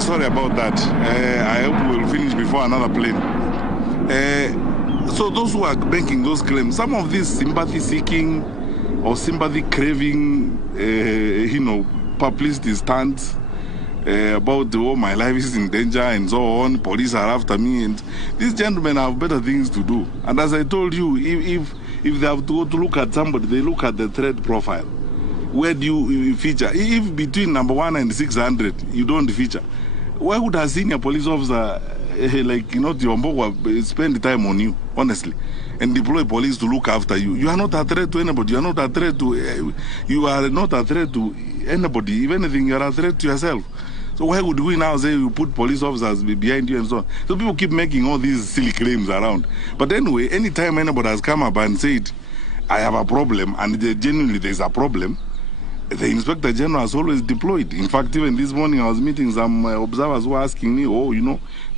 Sorry about that. I hope we'll finish before another plane. So those who are making those claims, some of these sympathy-seeking or sympathy-craving, publicity stunts about my life is in danger and so on, police are after me, and these gentlemen have better things to do. And as I told you, if they have to go to look at somebody, they look at the threat profile. Where do you feature? If between number 1 and 600 you don't feature, why would a senior police officer like Tiombo spend time on you, honestly, and deploy police to look after you? You are not a threat to anybody. You are not a threat to anybody. If anything, you are a threat to yourself. So why would we now say we put police officers behind you and so on? So people keep making all these silly claims around. But anyway, anytime anybody has come up and said, I have a problem, and genuinely there's a problem, the Inspector General has always deployed. In fact, even this morning I was meeting some observers who were asking me,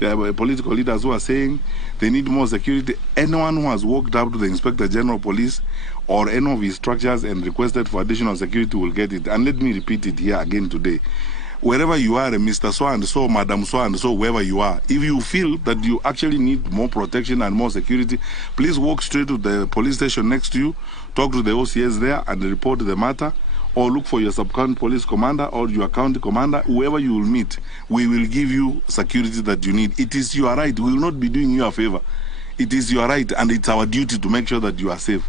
there are political leaders who are saying they need more security. Anyone who has walked up to the Inspector General Police or any of his structures and requested for additional security will get it. And let me repeat it here again today. Wherever you are, Mr. So-and-so, Madam So-and-so, wherever you are, if you feel that you actually need more protection and more security, please walk straight to the police station next to you, talk to the OCS there and report the matter, or look for your sub-county police commander or your county commander, whoever you will meet. We will give you security that you need. It is your right. We will not be doing you a favor. It is your right, and it's our duty to make sure that you are safe.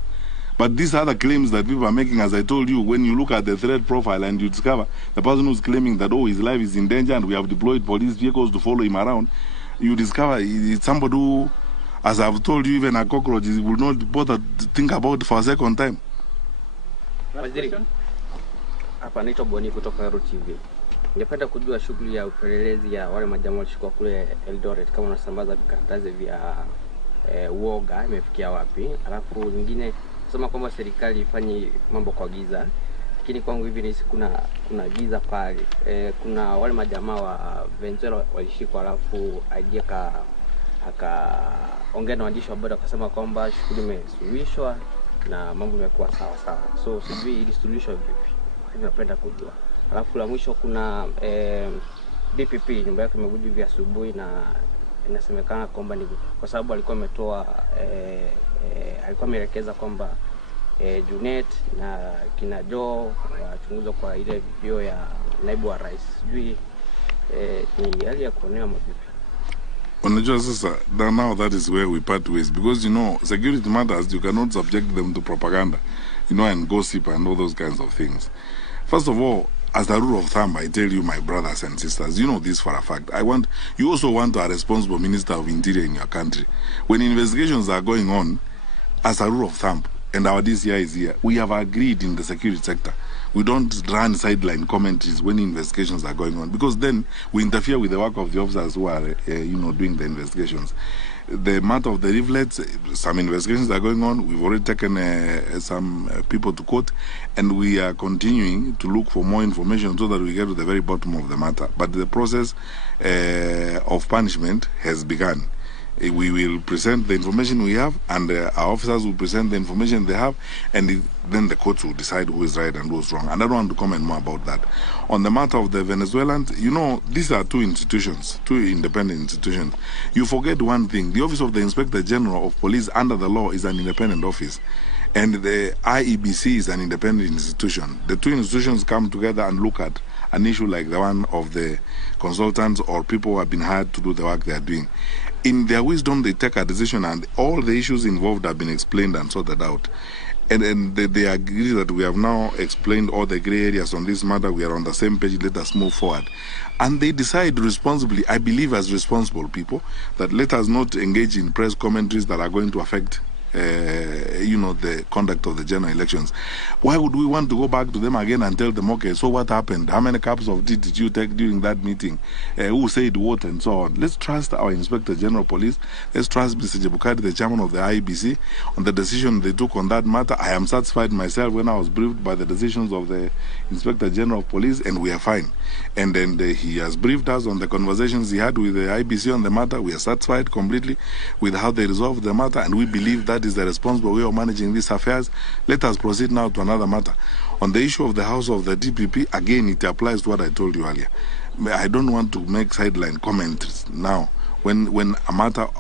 But these other claims that people are making, as I told you, when you look at the threat profile and you discover the person who's claiming that, his life is in danger and we have deployed police vehicles to follow him around, you discover it's somebody who, as I've told you, even a cockroach will not bother to think about for a second time. Hapa naitwa Boni kutoka Ruto TV. Ningependa kujua shughuli ya upelelezi ya wale majamaa walishikwa kule Eldoret, kama unasambaza vikaratasi vya uoga imefikia wapi? Alafu nyingine sema kwamba serikali ifanye mambo kwa giza. Lakini kwangu hivi ni kuna giza pale. Kuna wale majamaa wa Venezuela walishikwa, alafu idea akaongea na waandishi wa habari akasema kwamba shughuli imesuluhishwa na mambo yamekuwa sawa sawa. So sijui ili suluhishwa vipi. Napenda kujua. Alafu la mwisho kuna DPP nyumba yake imevunjwa vya asubuhi, na inasemekana kwamba ni kwa sababu alikuwa ametoa alikuwa ameelekeza kwamba Junet na kina Joe wachunguzwe kwa ile video ya naibu wa rais. Sijui ni hali ya kuonea mavipi. Unajua sasa, now that is where we part ways, because security matters. You cannot subject them to propaganda, and gossip and all those kinds of things. First of all, as a rule of thumb, I tell you, my brothers and sisters, you know this for a fact. You also want a responsible Minister of Interior in your country. When investigations are going on, as a rule of thumb, and our DCI is here, we have agreed in the security sector. We don't run sideline commentaries when investigations are going on, because then we interfere with the work of the officers who are, doing the investigations. The matter of the rivulets, some investigations are going on. We've already taken some people to court, and we are continuing to look for more information so that we get to the very bottom of the matter. But the process of punishment has begun. We will present the information we have, and our officers will present the information they have, and then the courts will decide who is right and who is wrong. And I don't want to comment more about that. On the matter of the Venezuelans, these are two independent institutions. You forget one thing. The Office of the Inspector General of Police under the law is an independent office, and the IEBC is an independent institution. The two institutions come together and look at an issue like the one of the consultants or people who have been hired to do the work they are doing. In their wisdom, they take a decision, and all the issues involved have been explained and sorted out. And they agree that we have now explained all the gray areas on this matter. We are on the same page. Let us move forward. And they decide responsibly, I believe as responsible people, that let us not engage in press commentaries that are going to affect the conduct of the general elections. Why would we want to go back to them again and tell them, okay, so what happened? How many cups of tea did you take during that meeting? Who said what and so on? Let's trust our Inspector General Police. Let's trust Mr. Jebukati, the chairman of the IEBC, on the decision they took on that matter. I am satisfied myself when I was briefed by the decisions of the Inspector General of Police, and we are fine. And then he has briefed us on the conversations he had with the IEBC on the matter. We are satisfied completely with how they resolved the matter, and we believe that that is the responsible way of managing these affairs. Let us proceed now to another matter. On the issue of the house of the DPP, again, it applies to what I told you earlier. I don't want to make sideline comments now when a matter